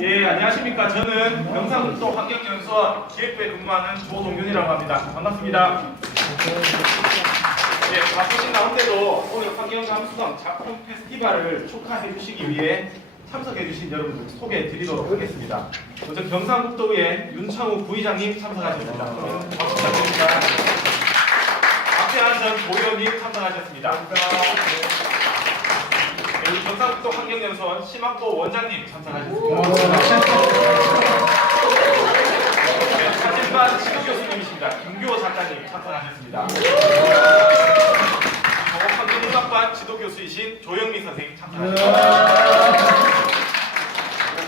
예, 안녕하십니까. 저는 경상북도 환경연수원 기획부에 근무하는 조동윤이라고 합니다. 반갑습니다. 예, 바쁘신 가운데도 오늘 환경감수성 작품 페스티벌을 축하해 주시기 위해 참석해 주신 여러분들 소개해 드리도록 하겠습니다. 먼저 경상북도의 윤창우 부의장님 참석하셨습니다. 박수 부탁드립니다. 박재한 전 고위원님 참석하셨습니다. 그리고 경상북도 환경연수원 심학도 원장님 참석하셨습니다. 네, 사진반 지도 교수님이십니다. 김규호 작가님 참석하셨습니다. 정업환경문학반 지도 교수이신 조영미 선생님 참석하셨습니다.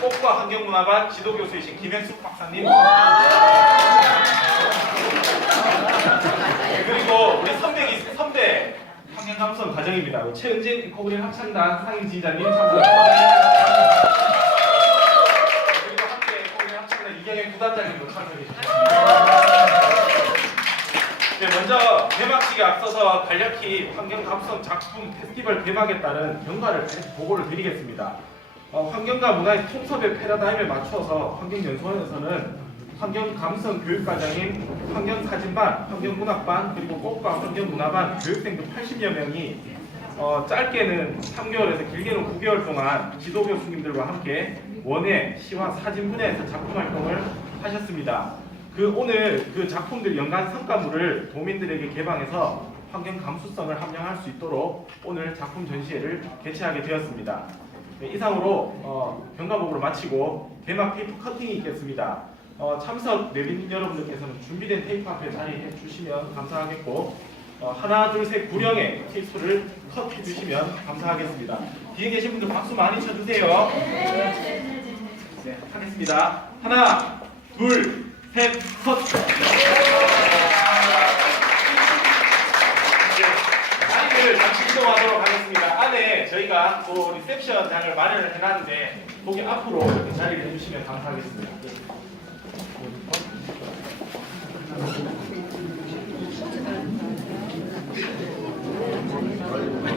꽃과 환경문화반 지도 교수이신 김현숙 박사님 과정입니다. 우리 최은진 이코그린 합창단 상임지휘자님 참석하셨습니다. 그리고 함께 이코그린 합창단 이경영 부단장님도 참석해 주셨습니다. 네, 먼저 개막식에 앞서서 간략히 환경감성 작품 페스티벌 개막에 따른 경과를 보고를 드리겠습니다. 어, 환경과 문화의 통섭의 패러다임에 맞춰서 환경연수원에서는 환경감성 교육과정인 환경사진반, 환경문학반, 그리고 꽃과 환경문화반 교육생들 80여 명이 어, 짧게는 3개월에서 길게는 9개월 동안 지도 교수님들과 함께 원예, 시와 사진 분야에서 작품 활동을 하셨습니다. 그 오늘 그 작품들 연간 성과물을 도민들에게 개방해서 환경 감수성을 함양할 수 있도록 오늘 작품 전시회를 개최하게 되었습니다. 네, 이상으로 어, 경과복으로 마치고 개막 테이프 커팅이 있겠습니다. 어, 참석 내빈 여러분들께서는 준비된 테이프 앞에 자리해 주시면 감사하겠고 어, 하나 둘 셋 구령의 테이프를 컷해 주시면 감사하겠습니다. 뒤에 계신 분들 박수 많이 쳐주세요. 네, 하겠습니다. 하나 둘 셋 컷. 네, 자리를 잠시 이동하도록 하겠습니다. 안에 저희가 또 리셉션장을 마련을 해놨는데 거기 앞으로 이렇게 자리를 해주시면 감사하겠습니다.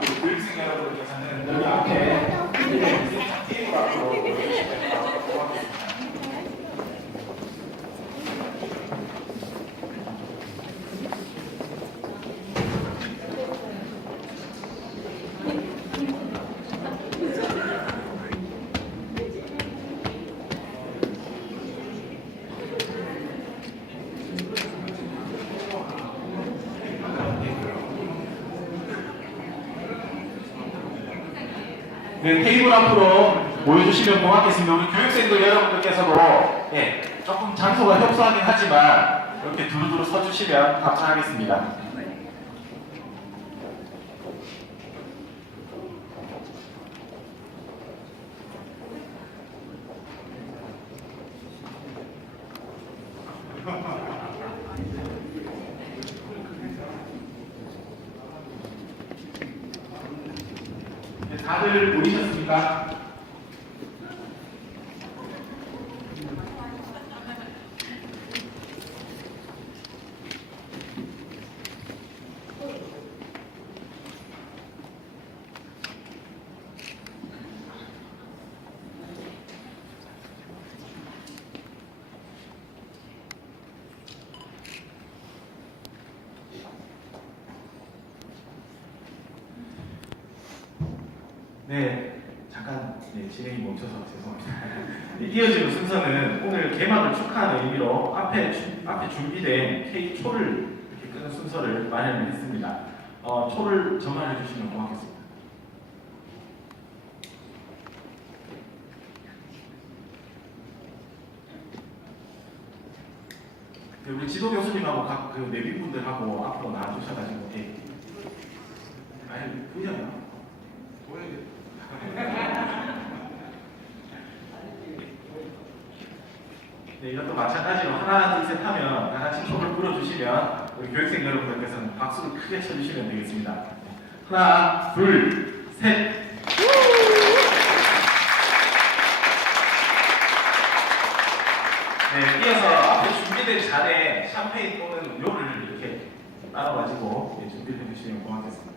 우리 교육생 여러분들께서는 여기 앞에 테이프 앞으로 모여주시면 고맙겠습니다. 네, 테이블 앞으로 모여주시면 고맙겠습니다. 우리 교육생들 여러분들께서도 예, 조금 장소가 협소하긴 하지만 이렇게 두루두루 서주시면 감사하겠습니다. 네, 다들 모이셨습니까? 네, 잠깐 네, 진행이 멈춰서 죄송합니다. 네, 이어지는 순서는 오늘 개막을 축하하는 의미로 앞에 주- 앞에 준비된 케이크 초를 이렇게 끄는 순서를 마련을 했습니다. 어, 초를 전달해 주시면 고맙겠습니다. 네, 우리 지도 교수님하고 각 그 내빈분들하고 앞으로 나와주셔가지고 예. 아니 그냥요. 네, 이것도 마찬가지로 하나, 둘, 셋 하면 다 같이 컵을 불어주시면 우리 교육생 여러분들께서는 박수를 크게 쳐주시면 되겠습니다. 하나, 둘, 셋. 네, 이어서 앞에 준비된 잔에 샴페인 또는 음료를 이렇게 따라가지고 네, 준비해 주시면 고맙겠습니다.